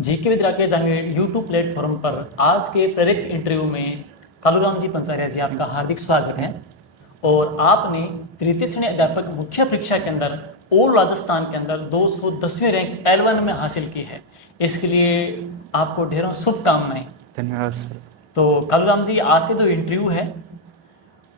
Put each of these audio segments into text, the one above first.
GK with Rakesh Jangid YouTube platform पर आज के प्रेरक इंटरव्यू में कालूराम जी पंचारिया जी आपका हार्दिक स्वागत है। और आपने तृतीय श्रेणी अध्यापक मुख्य परीक्षा के अंदर ऑल राजस्थान के अंदर 210वीं रैंक L1 में हासिल की है। इसके लिए आपको ढेरों शुभकामनाएं। धन्यवाद सर। तो कालूराम जी, आज के जो इंटरव्यू है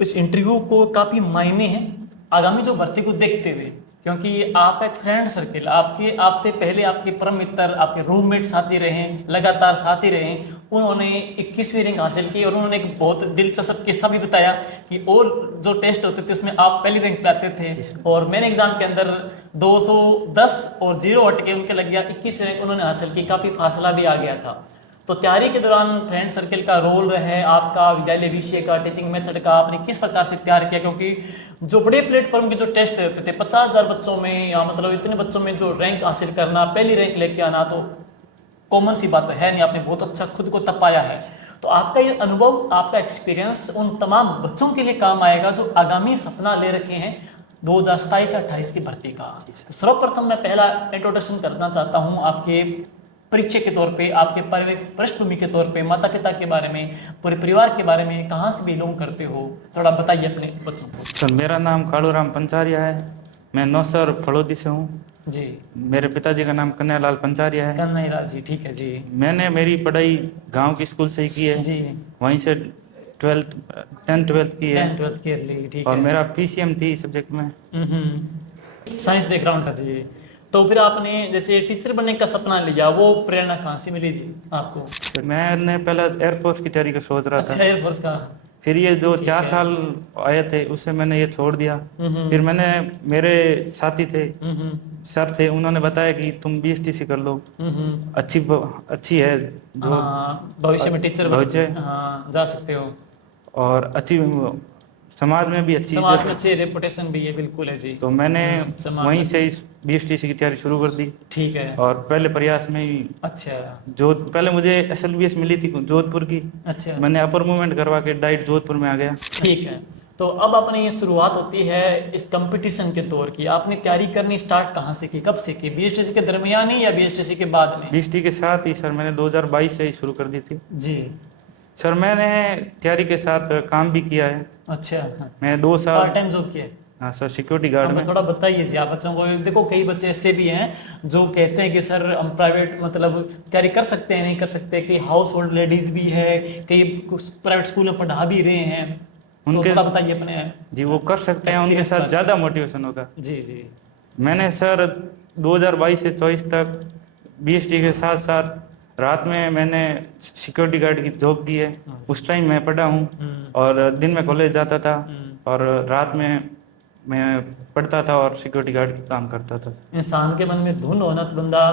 इस इंटरव्यू को काफ़ी मायने हैं आगामी जो भर्ती को देखते हुए, क्योंकि आपका एक फ्रेंड सर्किल आपसे पहले आपके परम मित्र, आपके रूममेट साथी रहे, लगातार साथी रहे। उन्होंने 21वीं रैंक हासिल की और उन्होंने एक बहुत दिलचस्प किस्सा भी बताया कि और जो टेस्ट होते थे उसमें आप पहली रैंक पे आते थे और मैंने एग्जाम के अंदर 210 और 0 हट के उनके लग गया 21वीं रैंक उन्होंने हासिल की। काफ़ी फासला भी आ गया था। तो तैयारी के दौरान फ्रेंड सर्किल का रोल है, आपका विद्यालय विषय का, टीचिंग मेथड का आपने किस प्रकार से तैयार किया? क्योंकि जो बड़े प्लेटफॉर्म के जो टेस्ट होते थे 50,000 बच्चों में या मतलब इतने बच्चों में जो रैंक हासिल करना, पहली रैंक लेके आना तो कॉमन सी बात तो है नहीं। आपने बहुत अच्छा खुद को तपाया है। तो आपका ये अनुभव, आपका एक्सपीरियंस उन तमाम बच्चों के लिए काम आएगा जो आगामी सपना ले रखे हैं 2027 या 28 की भर्ती का। तो सर्वप्रथम मैं पहला इंट्रोडक्शन करना चाहता हूँ आपके परिचय के तौर पे, आपके पारिवारिक पृष्ठभूमि के तौर पे, माता पिता के बारे में, पूरे परिवार के बारे में, कहाँ से बिलोंग करते हो, थोड़ा बताइए अपने बच्चों को। सर मेरा नाम कालूराम पंचारिया है। मैं नौसर फड़ौदी से हूँ। जी। मेरे पिताजी का नाम कन्हैयालाल पंचारिया है। कन्हैयालाल जी, ठीक है जी। मैंने मेरी पढ़ाई गांव की स्कूल से ही की है जी। वहीं से 10th 12th की है 10th 12th के लिए, ठीक और है। मेरा PCM थी सब्जेक्ट में। साइंस बैकग्राउंड था जी। तो फिर आपने जैसे टीचर बनने का सपना लिया, वो प्रेरणा कहाँ से मिली जी आपको? तो मैंने पहले एयरफोर्स की तैयारी का सोच रहा अच्छा, था। एयरफोर्स का। फिर ये जो ठीक 4 है। साल आए थे उससे मैंने ये छोड़ दिया। फिर हम्म। मैंने मेरे साथी थे, हम्म। सर थे, उन्होंने बताया कि तुम BSTC कर लो, हम्म। अच्छी है जो हाँ, भविष्य में टीचर भविष्य, हाँ जा सकते हो। और अच्छी समाज में भी अच्छी समाज इज्जत में है। अच्छी रेपुटेशन भी है, बिल्कुल है जी। तो मैंने समाज वहीं में। से इस BSTC की तैयारी शुरू कर दी। ठीक है। और पहले प्रयास में ही अच्छा। जो पहले मुझे SLBS मिली थी जोधपुर की, अच्छा। मैंने अपर मूवमेंट करवा के डाइट जोधपुर में आ गया। ठीक है। तो अब अपने ये शुरुआत होती है इस कंपटीशन के दौर की। आपने तैयारी करनी स्टार्ट कहाँ से की, कब से की? BSTC के दरमियान ही या BSTC के बाद में? BST के साथ ही सर मैंने 2022 से ही शुरू कर दी थी। जी। सर मैंने तैयारी के साथ काम भी किया है। अच्छा। मैं 2 साल, पार्ट टाइम जॉब किया है? हाँ सर, सिक्योरिटी गार्ड हम में। थोड़ा बताइए जी आप बच्चों को। देखो कई बच्चे ऐसे भी हैं जो कहते हैं कि सर हम प्राइवेट मतलब तैयारी कर सकते हैं, नहीं कर सकते। कई हाउस होल्ड लेडीज भी है, कई प्राइवेट स्कूल में पढ़ा भी रहे हैं। तो उनके थोड़ा बताइए अपने जी वो कर सकते हैं, उनके एक्सपीरियंस के साथ बारे में। ज़्यादा मोटिवेशन होगा। जी जी। मैंने सर 2022 से 24 तक BST के साथ साथ रात में मैंने सिक्योरिटी गार्ड की जॉब की है। उस टाइम मैं पढ़ा हूँ और दिन में कॉलेज जाता था और रात में मैं पढ़ता था और सिक्योरिटी गार्ड की काम करता था। इंसान के मन में धुन होना तो बंदा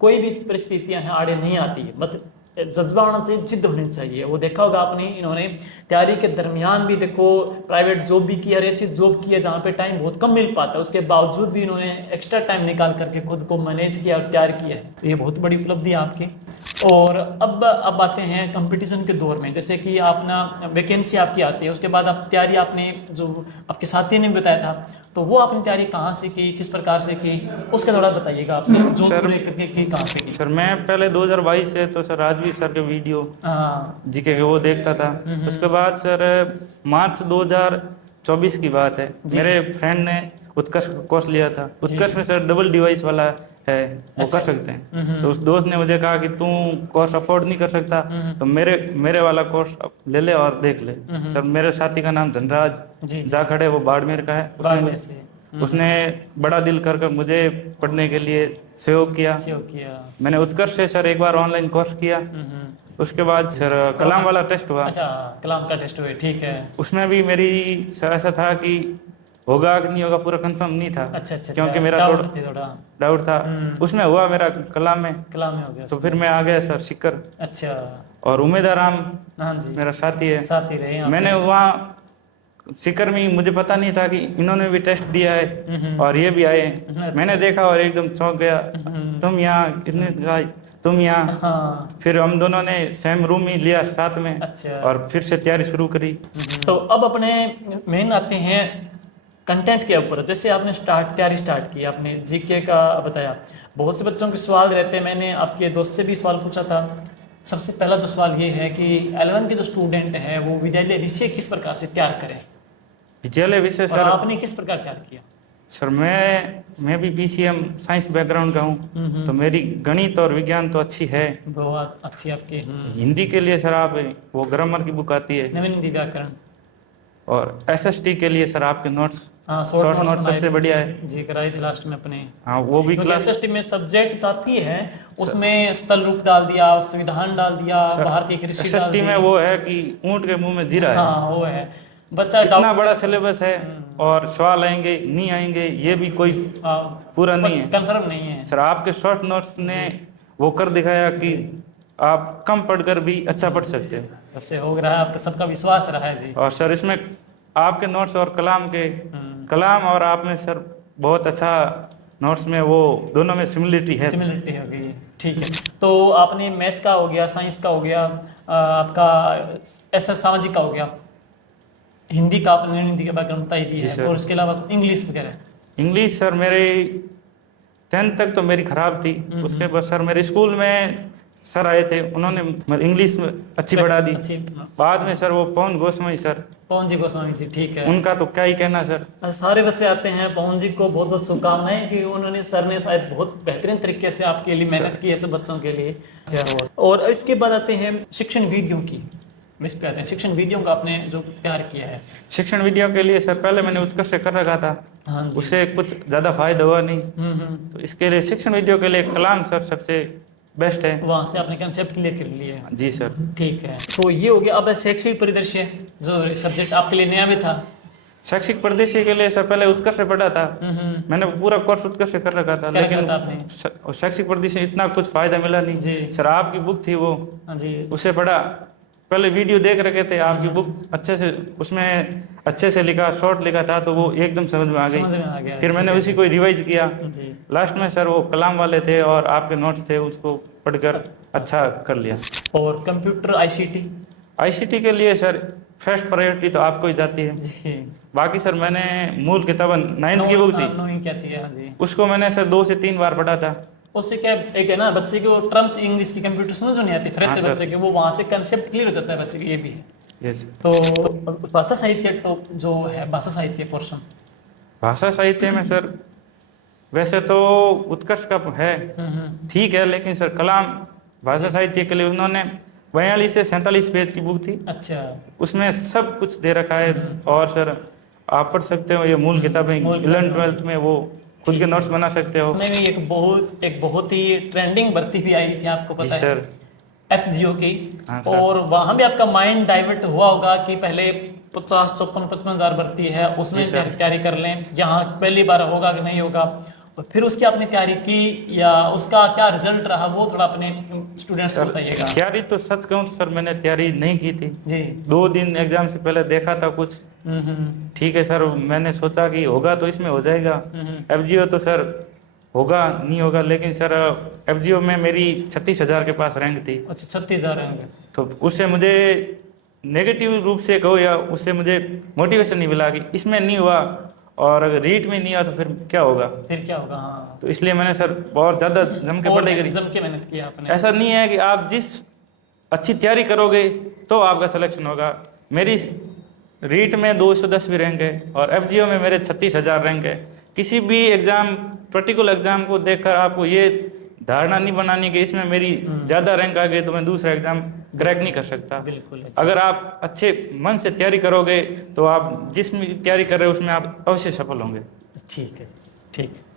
कोई भी परिस्थितियां हैं आड़े नहीं आती है, बस जज्बा होना चाहिए, जिद्द होनी चाहिए। वो देखा होगा आपने, इन्होंने तैयारी के दरमियान भी देखो प्राइवेट जॉब भी की और ऐसी जॉब की है जहाँ पे टाइम बहुत कम मिल पाता है, उसके बावजूद भी इन्होंने एक्स्ट्रा टाइम निकाल करके खुद को मैनेज किया और तैयार किया है। तो ये बहुत बड़ी उपलब्धि है आपकी। और अब आते हैं कंपटीशन के दौर में। जैसे कि अपना वैकेंसी आपकी आती है, उसके बाद आप तैयारी, आपने जो आपके साथी ने बताया था, तो वो आपने तैयारी कहाँ से की, किस प्रकार से की, उसके थोड़ा बताइएगा। आपने जो सर पूरे करके की कहाँ पे की? सर मैं पहले 2022 से तो सर राजवीर सर के वीडियो हाँ। जीके के वो देखता था। उसके बाद सर मार्च 2024 की बात है, जी। मेरे फ्रेंड ने उत्कर्ष कोर्स लिया था। उत्कर्ष में सर डबल डिवाइस वाला है, वो अच्छा। कर सकते हैं। तो उस दोस्त ने मुझे कहा कि तू कोर्स अफोर्ड नहीं कर सकता तो मेरे वाला कोर्स ले ले और देख ले। सर मेरे साथी का नाम धनराज जी जी। जाखड़े, वो बाड़मेर का है। बाड़मेर से। उसने बड़ा दिल कर मुझे पढ़ने के लिए सहयोग किया। सेव किया। मैंने उत्कर्ष से सर एक बार ऑनलाइन कोर्स किया। उसके बाद सर कलाम वाला टेस्ट हुआ। अच्छा, कलाम का टेस्ट हुए, ठीक है। उसमें भी मेरी सर ऐसा था कि होगा कि नहीं होगा पूरा कंफर्म नहीं था, अच्छा अच्छा क्योंकि अच्छा, मेरा डाउट थोड़ा थे थोड़ा। डाउट था। उसमें हुआ मेरा कलाम में, कलाम में हो गया तो उसमें। फिर मैं आ गया सर सिक्कर। अच्छा। और उम्मीदाराम हाँ जी। मेरा साथी है। साथ ही रहे यहाँ मैंने पे। वहाँ सिक्कर में मुझे पता नहीं था कि इन्होंने भी टेस्ट दिया है और ये भी आए। अच्छा। मैंने देखा और एकदम चौंक गया। तुम यहाँ कितने तुम यहाँ। हाँ। फिर हम दोनों ने सेम रूम ही लिया साथ में अच्छा। और फिर से तैयारी शुरू करी। तो अब अपने मेन आते हैं कंटेंट के ऊपर जैसे आपने तैयारी स्टार्ट की, आपने जीके का बताया, बहुत से बच्चों के सवाल रहते हैं, मैंने आपके दोस्त से भी सवाल पूछा था। सबसे पहला जो सवाल ये है कि 11 के जो स्टूडेंट हैं वो विद्यालय विषय किस प्रकार से तैयार करें, विद्यालय विषय और सर, आपने किस प्रकार तैयार किया? सर मैं भी पीसीएम साइंस बैकग्राउंड का हूँ, तो मेरी गणित और विज्ञान तो अच्छी है। बहुत अच्छी आपकी हिंदी के लिए सर आप वो ग्रामर की बुक आती है, नवीन हिंदी व्याकरण। और एसएसटी के लिए सर आपके नोट्स, हाँ, शॉर्ट नोट्स बनाए सबसे थे। बढ़िया है। जी, कराई थी लास्ट में अपने। हाँ वो भी क्योंकि क्लास, एसएसटी में सब्जेक्ट काफी है, उसमें स्थल रूप डाल दिया, संविधान डाल दिया, भारतीय कृषि डाल एसएसटी दी। में वो है कि ऊंट के मुंह में जीरा है। हाँ वो है, बच्चा इतना डाउट बड़ा सिलेबस है, और सवाल आएंगे नहीं आएंगे ये भी कोई पूरा नहीं है। कंफर्म नहीं है। सर आपके शॉर्ट नोट्स ने वो कर दिखाया कि आप कम पढ़कर भी अच्छा पढ़ सकते हो। वैसे हो रहा है, आपका सबका विश्वास रहा है जी। और सर इसमें आपके नोट्स और कलाम के, कलाम और आप में सर बहुत अच्छा नोट्स में वो दोनों में सिमिलरिटी है। सिमिलरिटी हो गई, ठीक है। तो आपने मैथ का हो गया, साइंस का हो गया, आपका ऐसा सामाजिक का हो गया, हिंदी का आपने हिंदी के बैकग्राउंड बताई दी जी है, सर। और उसके अलावा इंग्लिश वगैरह? इंग्लिश सर मेरी 10th तक तो मेरी खराब थी, उसके बाद सर मेरे स्कूल में सर आए थे, उन्होंने इंग्लिश में अच्छी बढ़ा दी। अच्छी। बाद में सर वो पवन गोस्वामी सर, पवन जी गोस्वामी जी, ठीक है। उनका तो क्या ही कहना सर। अच्छा, सारे बच्चे आते हैं, पवन जी को बहुत बहुत शुभकामनाएं कि उन्होंने, सर ने शायद बहुत बेहतरीन तरीके से आपके लिए मेहनत की है, सब बच्चों के लिए। और इसके बाद आते हैं शिक्षण वीडियो की, इस पे आते हैं शिक्षण वीडियो का आपने जो तैयार किया है। शिक्षण वीडियो के लिए सर पहले मैंने उत्कर्ष से कर रखा था, हाँ जी। उससे कुछ ज़्यादा फायदा हुआ नहीं, तो इसके लिए शिक्षण वीडियो के लिए कलाम सर सबसे बेस्ट है। वहाँ से आपने कंसेप्ट क्लियर कर लिए है। जी सर। ठीक है, तो ये हो गया। अब शैक्षिक परिदृश्य जो सब्जेक्ट आपके लिए नया भी था। शैक्षिक परिदृश्य के लिए सर पहले उत्कर्ष से पढ़ा था, मैंने पूरा कोर्स उत्कर्ष से कर रखा था, क्या लेकिन रखा था आपने? शैक्षिक परिदृश्य इतना कुछ फायदा मिला नहीं जी। सर। आपकी बुक थी वो, हाँ जी। उससे पढ़ा, पहले वीडियो देख रखे थे, आपकी बुक अच्छे से, उसमें अच्छे से लिखा, शॉर्ट लिखा था, तो वो एकदम समझ में आ समझ में आ गई। गया, फिर मैंने ठीक उसी को रिवाइज किया। जी। लास्ट में सर वो कलाम वाले थे और आपके नोट्स थे, उसको पढ़कर अच्छा कर लिया। और कंप्यूटर आईसीटी? आईसीटी के लिए सर फर्स्ट प्रायोरिटी तो आपको ही जाती है। जी। बाकी सर मैंने मूल किताब 9th की बुक थी, नोइंग क्या थी? हाँ जी। उसको मैंने सर 2 से 3 बार पढ़ा था। उससे क्या एक है ना, बच्चे को टर्म्स इंग्लिश की कंप्यूटर समझ में नहीं आती, फ्रेश हाँ से सर। बच्चे के, वो वहाँ से कंसेप्ट क्लियर हो जाता है बच्चे के, ये भी है। यस। तो भाषा साहित्य टॉप जो है, भाषा साहित्य पोर्शन? भाषा साहित्य में सर वैसे तो उत्कर्ष का है ठीक है, लेकिन सर कलाम भाषा साहित्य के लिए उन्होंने 42 से 47 पेज की बुक थी, अच्छा। उसमें सब कुछ दे रखा है। और सर आप पढ़ सकते हो, ये मूल किताबें 11th 12th में वो खुद के नोट्स बना सकते हो। नहीं, एक बहुत ही ट्रेंडिंग भर्ती भी आई थी, आपको जी पता है, सर। एफजीओ की। हाँ सर। और वहां भी आपका माइंड डाइवर्ट हुआ होगा कि पहले 50, 54, 55 हजार भर्ती है, उसमें जी सर। तैयारी कर लें, यहाँ पहली बार होगा कि नहीं होगा, और फिर उसकी आपने तैयारी की, या उसका क्या रिजल्ट रहा, वो थोड़ा अपने स्टूडेंट्स को बताइएगा। तैयारी तो सच कहूँ तो सर मैंने तैयारी नहीं की थी जी। 2 दिन एग्जाम से पहले देखा था कुछ, ठीक है सर, मैंने सोचा कि होगा तो इसमें हो जाएगा। एफजीओ तो सर होगा नहीं होगा, लेकिन सर एफजीओ में मेरी 36,000 के पास रैंक थी। अच्छा, 36,000 रैंक। तो उससे मुझे नेगेटिव रूप से कहो या उससे मुझे मोटिवेशन नहीं मिला कि इसमें नहीं हुआ, और अगर रीट में नहीं हुआ तो फिर क्या होगा। हाँ। तो इसलिए मैंने सर बहुत ज़्यादा जम के पढ़ाई करी, जम के मेहनत किया आपने। ऐसा नहीं है कि आप जिस अच्छी तैयारी करोगे तो आपका सिलेक्शन होगा। मेरी रीट में 210 भी रैंक है, और एफजीओ में मेरे 36,000 रैंक है। किसी भी एग्जाम, पर्टिकुलर एग्जाम को देखकर आपको ये धारणा नहीं बनानी कि इसमें मेरी ज़्यादा रैंक आ गई तो मैं दूसरा एग्जाम क्रैक नहीं कर सकता। बिल्कुल। अगर आप अच्छे मन से तैयारी करोगे तो आप जिस तैयारी कर रहे हो उसमें आप अवश्य सफल होंगे। ठीक है, ठीक।